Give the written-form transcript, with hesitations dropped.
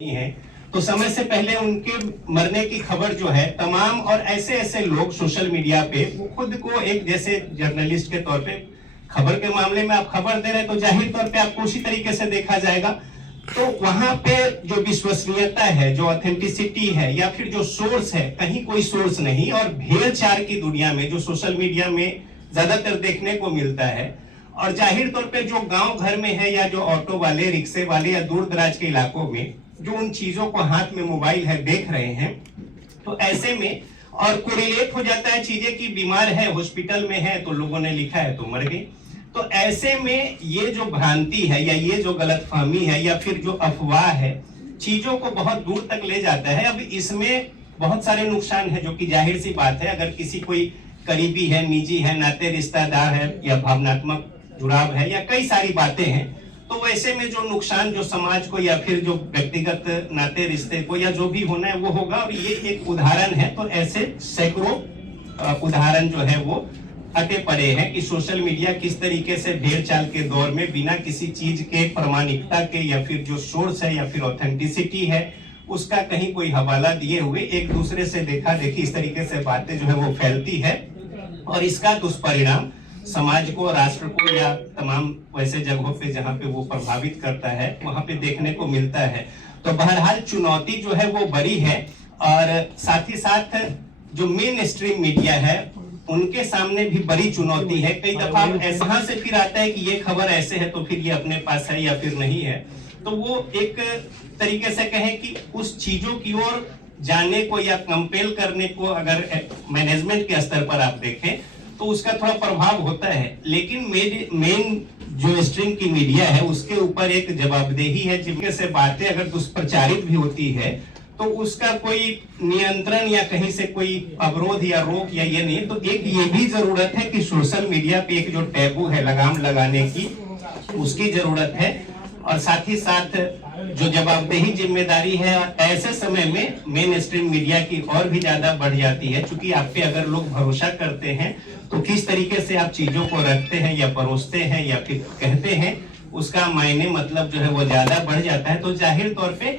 है तो समय से पहले उनके मरने की खबर जो है तमाम और ऐसे ऐसे लोग सोशल मीडिया पे वो खुद को एक जैसे जर्नलिस्ट के तौर पे खबर के मामले में आप खबर दे रहे हैं तो जाहिर तौर पे आपको उसी तरीके से देखा जाएगा। तो वहां पे जो विश्वसनीयता है, जो ऑथेंटिसिटी है या फिर जो सोर्स है, कहीं कोई सोर्स नहीं। और भेड़ चार की दुनिया में जो सोशल मीडिया में ज्यादातर देखने को मिलता है और जाहिर तौर पे जो गांव घर में है या जो ऑटो वाले, रिक्शे वाले या दूर दराज के इलाकों में जो उन चीजों को हाथ में मोबाइल है देख रहे हैं, तो ऐसे में और कोरिलेट हो जाता है चीजें कि बीमार है, हॉस्पिटल में है, तो लोगों ने लिखा है तो मर गई। तो ऐसे में ये जो भ्रांति है या ये जो गलतफहमी है या फिर जो अफवाह है, चीजों को बहुत दूर तक ले जाता है। अब इसमें बहुत सारे नुकसान है जो कि जाहिर सी बात है, अगर किसी कोई करीबी है, निजी है, नाते रिश्तेदार है या भावनात्मक जुड़ाव है या कई सारी बातें हैं, तो वैसे में जो नुकसान जो समाज को या फिर जो व्यक्तिगत नाते रिश्ते को या जो भी होना है वो होगा। और ये एक उदाहरण है, तो ऐसे सैकड़ों उदाहरण जो है वो अटे पड़े हैं कि सोशल मीडिया किस तरीके से भेड़ चाल के दौर में बिना किसी चीज के प्रामाणिकता के या फिर जो सोर्स है या फिर ऑथेंटिसिटी है उसका कहीं कोई हवाला दिए हुए एक दूसरे से देखा देखी इस तरीके से बातें जो है वो फैलती है और इसका दुष्परिणाम समाज को, राष्ट्र को या तमाम वैसे जगहों पे जहाँ पे वो प्रभावित करता है वहां पे देखने को मिलता है। तो बहरहाल चुनौती जो है वो बड़ी है और साथ ही साथ जो मेन स्ट्रीम मीडिया है उनके सामने भी बड़ी चुनौती है। कई दफा ऐसा से फिर आता है कि ये खबर ऐसे है तो फिर ये अपने पास है या फिर नहीं है। तो वो एक तरीके से कहें कि उस चीजों की ओर जाने को या कंपेल करने को अगर मैनेजमेंट के स्तर पर आप देखें तो उसका थोड़ा प्रभाव होता है। लेकिन मेन जो स्ट्रीम की मीडिया है उसके ऊपर एक जवाबदेही है, जिनके से बातें अगर दुष्प्रचारित भी होती है तो उसका कोई नियंत्रण या कहीं से कोई अवरोध या रोक या ये नहीं। तो एक ये भी जरूरत है कि सोशल मीडिया पे एक जो टैबू है लगाम लगाने की, उसकी जरूरत है। और साथ ही साथ जो जवाबदेही जिम्मेदारी है ऐसे समय में मेन स्ट्रीम मीडिया की और भी ज्यादा बढ़ जाती है, क्योंकि आप पे अगर लोग भरोसा करते हैं तो किस तरीके से आप चीजों को रखते हैं या परोसते हैं या फिर कहते हैं उसका मायने मतलब जो है वो ज्यादा बढ़ जाता है। तो जाहिर तौर पे